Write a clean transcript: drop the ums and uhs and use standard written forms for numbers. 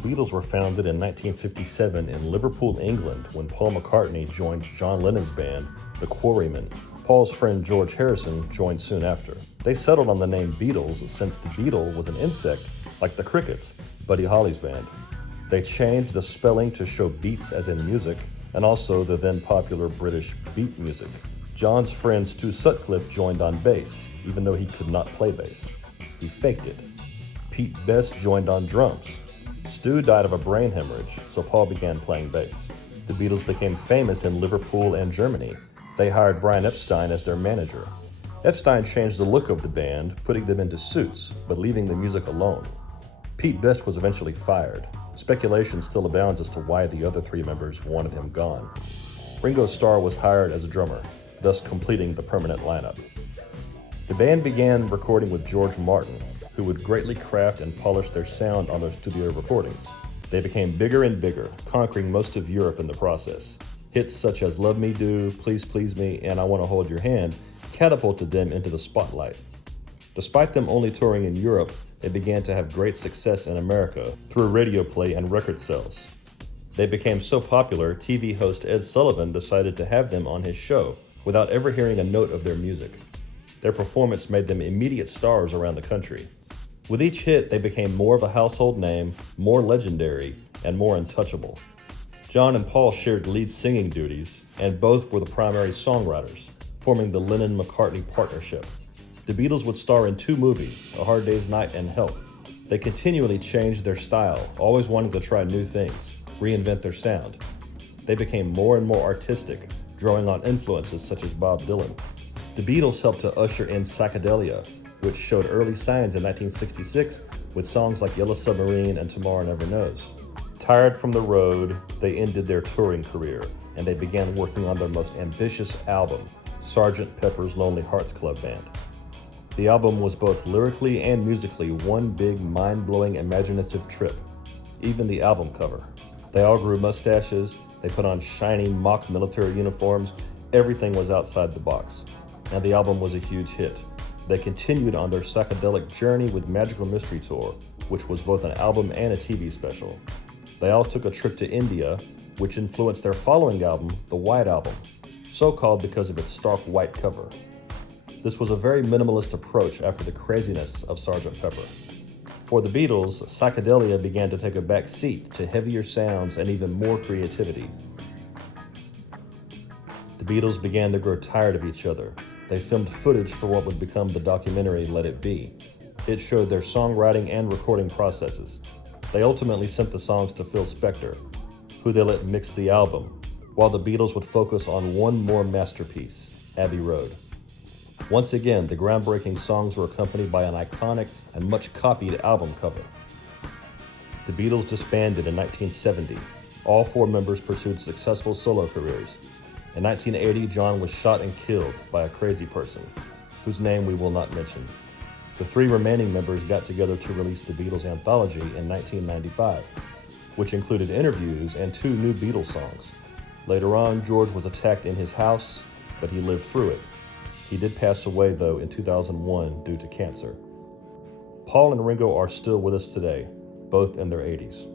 Beatles were founded in 1957 in Liverpool, England, when Paul McCartney joined John Lennon's band, the Quarrymen. Paul's friend George Harrison joined soon after. They settled on the name Beatles since the beetle was an insect like the crickets, Buddy Holly's band. They changed the spelling to show beats as in music, and also the then popular British beat music. John's friend Stu Sutcliffe joined on bass, even though he could not play bass. He faked it. Pete Best joined on drums. Stu died of a brain hemorrhage, so Paul began playing bass. The Beatles became famous in Liverpool and Germany. They hired Brian Epstein as their manager. Epstein changed the look of the band, putting them into suits, but leaving the music alone. Pete Best was eventually fired. Speculation still abounds as to why the other three members wanted him gone. Ringo Starr was hired as a drummer, thus completing the permanent lineup. The band began recording with George Martin, who would greatly craft and polish their sound on their studio recordings. They became bigger and bigger, conquering most of Europe in the process. Hits such as Love Me Do, Please Please Me, and I Want to Hold Your Hand catapulted them into the spotlight. Despite them only touring in Europe, they began to have great success in America through radio play and record sales. They became so popular, TV host Ed Sullivan decided to have them on his show without ever hearing a note of their music. Their performance made them immediate stars around the country. With each hit, they became more of a household name, more legendary, and more untouchable. John and Paul shared lead singing duties, and both were the primary songwriters, forming the Lennon-McCartney partnership. The Beatles would star in 2 movies, A Hard Day's Night and Help. They continually changed their style, always wanting to try new things, reinvent their sound. They became more and more artistic, drawing on influences such as Bob Dylan. The Beatles helped to usher in psychedelia, which showed early signs in 1966 with songs like Yellow Submarine and Tomorrow Never Knows. Tired from the road, they ended their touring career, and they began working on their most ambitious album, Sgt. Pepper's Lonely Hearts Club Band. The album was both lyrically and musically one big, mind-blowing, imaginative trip. Even the album cover. They all grew mustaches, they put on shiny mock military uniforms, everything was outside the box. And the album was a huge hit. They continued on their psychedelic journey with Magical Mystery Tour, which was both an album and a TV special. They all took a trip to India, which influenced their following album, the White Album, so called because of its stark white cover. This was a very minimalist approach after the craziness of Sgt. Pepper. For the Beatles, psychedelia began to take a back seat to heavier sounds and even more creativity. The Beatles began to grow tired of each other. They filmed footage for what would become the documentary Let It Be. It showed their songwriting and recording processes. They ultimately sent the songs to Phil Spector, who they let mix the album, while the Beatles would focus on one more masterpiece, Abbey Road. Once again, the groundbreaking songs were accompanied by an iconic and much copied album cover. The Beatles disbanded in 1970. All 4 members pursued successful solo careers. In 1980, John was shot and killed by a crazy person, whose name we will not mention. The 3 remaining members got together to release the Beatles anthology in 1995, which included interviews and 2 new Beatles songs. Later on, George was attacked in his house, but he lived through it. He did pass away, though, in 2001 due to cancer. Paul and Ringo are still with us today, both in their 80s.